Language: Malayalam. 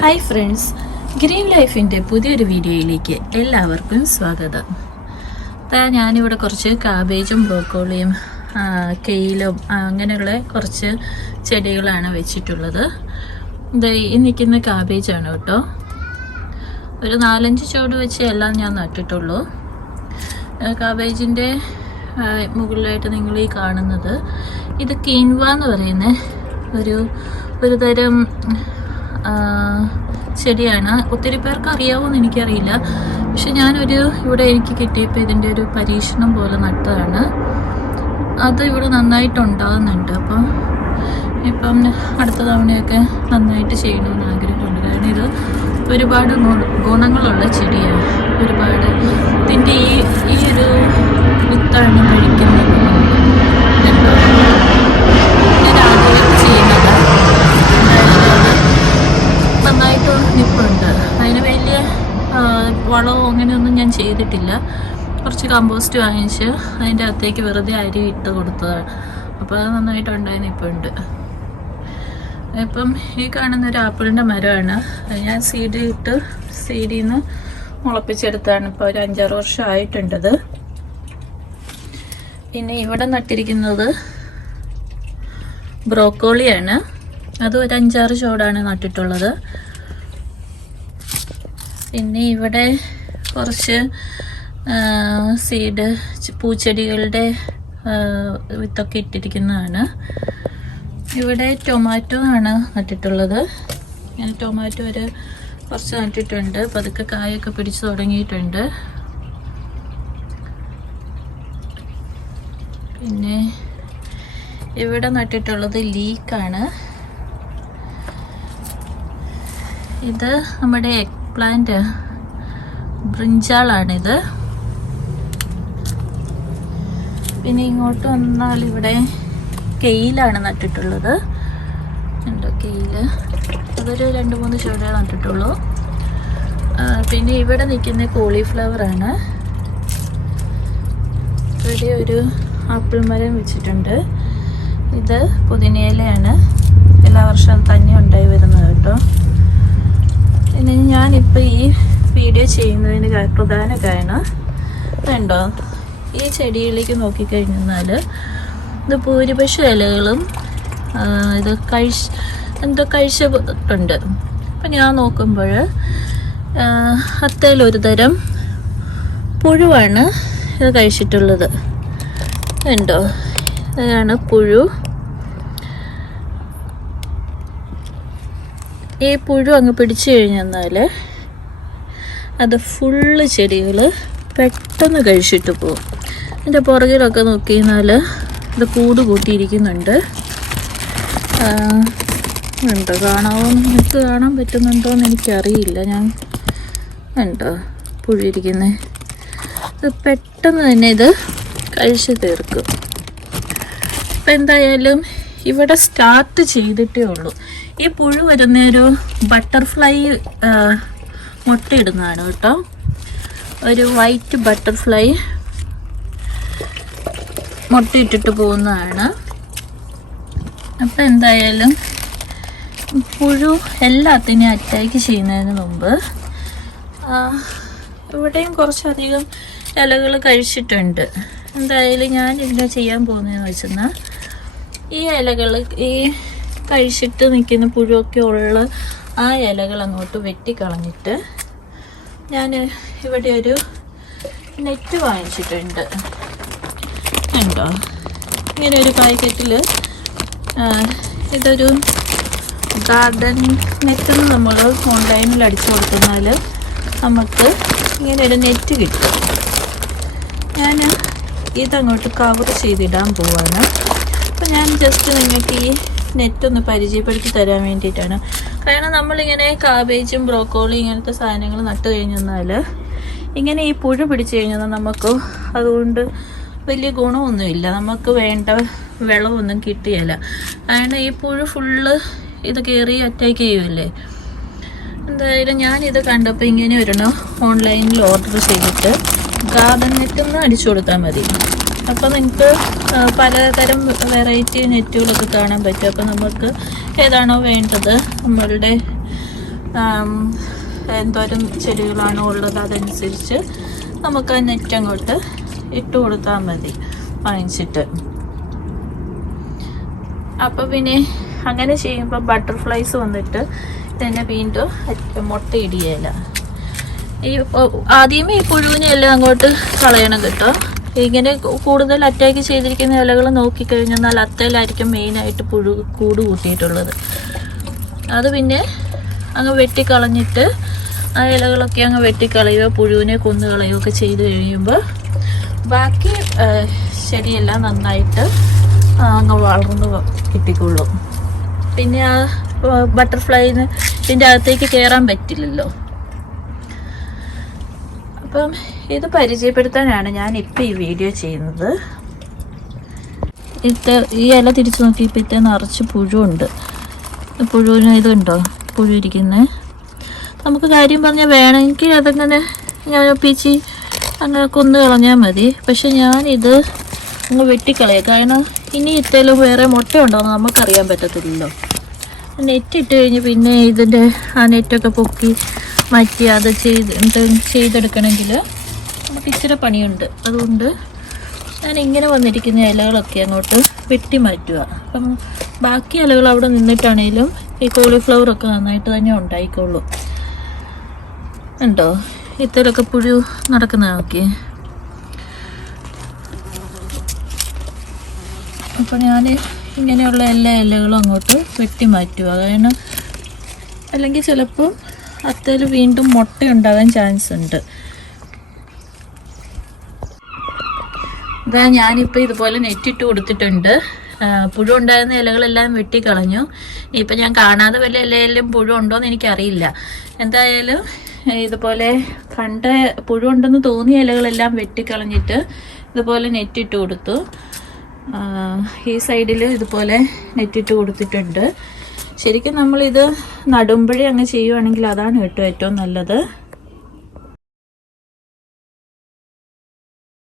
ഹായ് ഫ്രണ്ട്സ്, ഗ്രീൻ ലൈഫിൻ്റെ പുതിയൊരു വീഡിയോയിലേക്ക് എല്ലാവർക്കും സ്വാഗതം. ഞാനിവിടെ കുറച്ച് കാബേജും ബ്രോക്കോളിയും കെയിലും അങ്ങനെയുള്ള കുറച്ച് ചെടികളാണ് വെച്ചിട്ടുള്ളത്. ഈ നിൽക്കുന്ന കാബേജാണ് കേട്ടോ. ഒരു 4-5 ചുവട് വെച്ച് എല്ലാം ഞാൻ നട്ടിട്ടുള്ളൂ. കാബേജിൻ്റെ മുകളിലായിട്ട് നിങ്ങൾ ഈ കാണുന്നത് ഇത് കീൻവ എന്ന് പറയുന്ന ഒരു തരം ചെടിയാണ്. ഒത്തിരി പേർക്ക് അറിയാവുമെന്ന് എനിക്കറിയില്ല. പക്ഷെ ഇവിടെ എനിക്ക് കിട്ടിയപ്പോൾ ഇതിൻ്റെ ഒരു പരീക്ഷണം പോലെ നട്ടതാണ്. അത് ഇവിടെ നന്നായിട്ടുണ്ടാകുന്നുണ്ട്. ഇപ്പം അടുത്ത തവണയൊക്കെ നന്നായിട്ട് ചെയ്യണമെന്ന് ആഗ്രഹമുണ്ട്. കാരണം ഇത് ഒരുപാട് ഗുണങ്ങളുള്ള ചെടിയാണ്. ഒരുപാട് ഇതിൻ്റെ ഈ ഒരു വിത്താണ് കഴിക്കുന്നത്. നന്നായിട്ട് നിൽപ്പുണ്ട്. അതിന് വലിയ വളമോ അങ്ങനെയൊന്നും ഞാൻ ചെയ്തിട്ടില്ല. കുറച്ച് കമ്പോസ്റ്റ് വാങ്ങിച്ച് അതിൻ്റെ അകത്തേക്ക് വെറുതെ അരി ഇട്ട് കൊടുത്തതാണ്. അപ്പോൾ അത് നന്നായിട്ടുണ്ടായി നിൽപ്പുണ്ട്. ഇപ്പം ഈ കാണുന്ന ഒരു ആപ്പിളിൻ്റെ മരമാണ്. ഞാൻ സീഡിൽ നിന്ന് മുളപ്പിച്ചെടുത്താണ്. ഇപ്പോൾ ഒരു 5-6 വർഷം ആയിട്ടുണ്ടത്. പിന്നെ ഇവിടെ നട്ടിരിക്കുന്നത് ബ്രോക്കോളിയാണ്. അത് ഒരു 5-6 ചുവടാണ് നട്ടിട്ടുള്ളത്. പിന്നെ ഇവിടെ കുറച്ച് സീഡ് പൂച്ചെടികളുടെ വിത്തൊക്കെ ഇട്ടിരിക്കുന്നതാണ്. ഇവിടെ ടൊമാറ്റോ ആണ് നട്ടിട്ടുള്ളത്. ഞാൻ ടൊമാറ്റോ കുറച്ച് നട്ടിട്ടുണ്ട്. പതുക്കെ കായൊക്കെ പിടിച്ച് തുടങ്ങിയിട്ടുണ്ട്. പിന്നെ ഇവിടെ നട്ടിട്ടുള്ളത് ലീക്കാണ്. ഇത് നമ്മുടെ എഗ് പ്ലാന്റ് ബ്രിഞ്ചാളാണിത്. പിന്നെ ഇങ്ങോട്ട് വന്നാൽ ഇവിടെ കെയിലാണ് നട്ടിട്ടുള്ളത്. ഉണ്ടോ കെയില്? അതൊരു 2-3 ചുവടേ നട്ടിട്ടുള്ളൂ. പിന്നെ ഇവിടെ നിൽക്കുന്ന കോളിഫ്ലവർ ആണ്. ഇവിടെ ഒരു ആപ്പിൾ മരം വെച്ചിട്ടുണ്ട്. ഇത് പുതിനയിലയാണ്. എല്ലാ വർഷവും തന്നെ ഉണ്ടായി വരുന്നത് കേട്ടോ. പിന്നെ ഞാനിപ്പോൾ ഈ വീഡിയോ ചെയ്യുന്നതിന് പ്രധാന കാരണം കണ്ടോ, ഈ ചെടിയിലേക്ക് നോക്കിക്കഴിഞ്ഞാൽ ഇത് ഭൂരിപക്ഷം ഇലകളും ഇത് കഴിച്ചിട്ടുണ്ട്. അപ്പം ഞാൻ നോക്കുമ്പോൾ അത്തേലൊരു തരം പുഴുവാണ് ഇത് കഴിച്ചിട്ടുള്ളത്. കണ്ടോ, ഇതാണ് പുഴു. ഈ പുഴു അങ്ങ് പിടിച്ചു കഴിഞ്ഞാൽ അത് ഫുള്ള് ചെടികൾ പെട്ടെന്ന് കഴിച്ചിട്ട് പോകും. എൻ്റെ പുറകിലൊക്കെ നോക്കിയാൽ ഇത് കൂട് കൂട്ടിയിരിക്കുന്നുണ്ട്. ഉണ്ടോ, നിങ്ങൾക്ക് കാണാൻ പറ്റുന്നുണ്ടോ എന്ന് എനിക്കറിയില്ല. ഞാൻ ഉണ്ടോ പുഴു ഇരിക്കുന്നത്. ഇത് പെട്ടെന്ന് തന്നെ ഇത് കഴിച്ച് തീർക്കും. ഇപ്പം എന്തായാലും ഇവിടെ സ്റ്റാർട്ട് ചെയ്തിട്ടേ ഉള്ളൂ. ഈ പുഴു വരുന്നൊരു ബട്ടർഫ്ലൈ മുട്ടയിടുന്നതാണ് കേട്ടോ. ഒരു വൈറ്റ് ബട്ടർഫ്ലൈ മുട്ടയിട്ടിട്ട് പോകുന്നതാണ്. അപ്പം എന്തായാലും പുഴു എല്ലാത്തിനെയും അറ്റാക്ക് ചെയ്യുന്നതിന് മുമ്പ് ഇവിടെയും കുറച്ചധികം ഇലകൾ കഴിച്ചിട്ടുണ്ട്. എന്തായാലും ഞാൻ ഇതിനെ ചെയ്യാൻ പോകുന്നതെന്ന് വെച്ചെന്നാൽ ഈ ഇലകൾ ഈ കഴിച്ചിട്ട് നിൽക്കുന്ന പുഴുവൊക്കെ ഉള്ള ആ ഇലകൾ അങ്ങോട്ട് വെട്ടിക്കളഞ്ഞിട്ട് ഞാൻ ഇവിടെ ഒരു നെറ്റ് വാങ്ങിച്ചിട്ടുണ്ട്. ഉണ്ടോ, ഇങ്ങനെ ഒരു പാക്കറ്റിൽ ഇതൊരു ഗാർഡൻ നെറ്റ് നമ്മൾ ഓൺലൈനിൽ അടിച്ചു കൊടുത്താൽ നമുക്ക് ഇങ്ങനെ ഒരു നെറ്റ് കിട്ടും. ഞാൻ ഇതങ്ങോട്ട് കവർ ചെയ്തിടാൻ പോവാണ്. അപ്പോൾ ഞാൻ ജസ്റ്റ് നിങ്ങൾക്ക് ഈ നെറ്റൊന്ന് പരിചയപ്പെടുത്തി തരാൻ വേണ്ടിയിട്ടാണ്. കാരണം നമ്മളിങ്ങനെ കാബേജും ബ്രോക്കോളി ഇങ്ങനത്തെ സാധനങ്ങൾ നട്ട് കഴിഞ്ഞാൽ ഇങ്ങനെ ഈ പുഴു പിടിച്ചു കഴിഞ്ഞാൽ നമുക്ക് അതുകൊണ്ട് വലിയ ഗുണമൊന്നുമില്ല. നമുക്ക് വേണ്ട വെള്ളമൊന്നും കിട്ടിയല്ല. കാരണം ഈ പുഴു ഫുള്ള് ഇത് കയറി അറ്റാക്ക് ചെയ്യുമല്ലേ. എന്തായാലും ഞാനിത് കണ്ടപ്പോൾ ഇങ്ങനെ ഒരെണ്ണം ഓൺലൈനിൽ ഓർഡർ ചെയ്തിട്ട് ഗാർഡൻ നെറ്റൊന്ന് അടിച്ചു കൊടുത്താൽ മതി. അപ്പോൾ നിങ്ങൾക്ക് പലതരം വെറൈറ്റി നെറ്റുകളൊക്കെ കാണാൻ പറ്റും. അപ്പോൾ നമുക്ക് ഏതാണോ വേണ്ടത് നമ്മളുടെ എന്തോരം ചെടികളാണോ ഉള്ളത് അതനുസരിച്ച് നമുക്ക് ആ നെറ്റ് അങ്ങോട്ട് ഇട്ട് കൊടുത്താൽ മതി വാങ്ങിച്ചിട്ട്. അപ്പോൾ പിന്നെ അങ്ങനെ ചെയ്യുമ്പോൾ ബട്ടർഫ്ലൈസ് വന്നിട്ട് തന്നെ വീണ്ടും മുട്ടയിടുകയില്ല. ഈ ആദ്യമേ ഈ പുഴുവിനെ എല്ലാം അങ്ങോട്ട് കളയണം കേട്ടോ. ഇങ്ങനെ കൂടുതൽ അറ്റാക്ക് ചെയ്തിരിക്കുന്ന ഇലകൾ നോക്കിക്കഴിഞ്ഞാൽ അത്തയിലായിരിക്കും മെയിനായിട്ട് പുഴു കൂട് കൂട്ടിയിട്ടുള്ളത്. അത് പിന്നെ അങ്ങ് വെട്ടിക്കളഞ്ഞിട്ട് ആ ഇലകളൊക്കെ അങ്ങ് വെട്ടിക്കളയുകയോ പുഴുവിനെ കൊന്നുകളയുകയോ ഒക്കെ ചെയ്ത് കഴിയുമ്പോൾ ബാക്കി ചെടിയെല്ലാം നന്നായിട്ട് അങ്ങ് വളർന്ന് കിട്ടിക്കൊള്ളും. പിന്നെ ആ ബട്ടർഫ്ലൈന് ഇതിൻ്റെ അകത്തേക്ക് കയറാൻ പറ്റില്ലല്ലോ. അപ്പം ഇത് പരിചയപ്പെടുത്താനാണ് ഞാൻ ഇപ്പം ഈ വീഡിയോ ചെയ്യുന്നത്. ഈ ഇല തിരിച്ച് നോക്കിയപ്പോൾ ഇത്ര നിറച്ച് പുഴുണ്ട്. പുഴുവിന് ഇതുണ്ടോ പുഴു ഇരിക്കുന്നത്. നമുക്ക് കാര്യം പറഞ്ഞാൽ വേണമെങ്കിൽ അതങ്ങനെ ഞാൻ ഒപ്പിച്ച് അങ്ങനെ കൊന്നു കളഞ്ഞാൽ മതി. പക്ഷെ ഞാനിത് അങ്ങ് വെട്ടിക്കളയാം. കാരണം ഇനി ഇത്തേലും വേറെ മുട്ട ഉണ്ടോയെന്ന് നമുക്കറിയാൻ പറ്റത്തില്ലല്ലോ. നെറ്റ് ഇട്ട് കഴിഞ്ഞ് പിന്നെ ഇതിൻ്റെ ആ നെറ്റൊക്കെ പൊക്കി മാറ്റി അത് ചെയ്തെടുക്കണമെങ്കിൽ നമുക്ക് ഇച്ചിരി പണിയുണ്ട്. അതുകൊണ്ട് ഞാൻ ഇങ്ങനെ വന്നിരിക്കുന്ന ഇലകളൊക്കെ അങ്ങോട്ട് വെട്ടി മാറ്റുക. അപ്പം ബാക്കി ഇലകൾ അവിടെ നിന്നിട്ടാണേലും ഈ കോളിഫ്ലവറൊക്കെ നന്നായിട്ട് തന്നെ ഉണ്ടായിക്കോളൂ. ഉണ്ടോ ഇത്തരമൊക്കെ പുഴു നടക്കുന്ന നോക്കി. അപ്പം ഞാൻ ഇങ്ങനെയുള്ള എല്ലാ ഇലകളും അങ്ങോട്ട് വെട്ടി മാറ്റുക. കാരണം അല്ലെങ്കിൽ ചിലപ്പോൾ അത്തയിൽ വീണ്ടും മുട്ട ഉണ്ടാകാൻ ചാൻസ് ഉണ്ട്. ഇതാ ഞാനിപ്പോൾ ഇതുപോലെ നെറ്റിട്ട് കൊടുത്തിട്ടുണ്ട്. പുഴു ഉണ്ടായിരുന്ന ഇലകളെല്ലാം വെട്ടിക്കളഞ്ഞു. ഇപ്പം ഞാൻ കാണാതെ വല്ല ഇലയിലും പുഴു ഉണ്ടോയെന്ന് എനിക്കറിയില്ല. എന്തായാലും ഇതുപോലെ കണ്ട പുഴു ഉണ്ടെന്ന് തോന്നിയ ഇലകളെല്ലാം വെട്ടിക്കളഞ്ഞിട്ട് ഇതുപോലെ നെറ്റിട്ട് കൊടുത്തു. ഈ സൈഡിൽ ഇതുപോലെ നെറ്റിട്ട് കൊടുത്തിട്ടുണ്ട്. ശരിക്കും നമ്മളിത് നടുമ്പഴേ അങ്ങ് ചെയ്യുവാണെങ്കിൽ അതാണ് കേട്ടോ ഏറ്റവും നല്ലത്.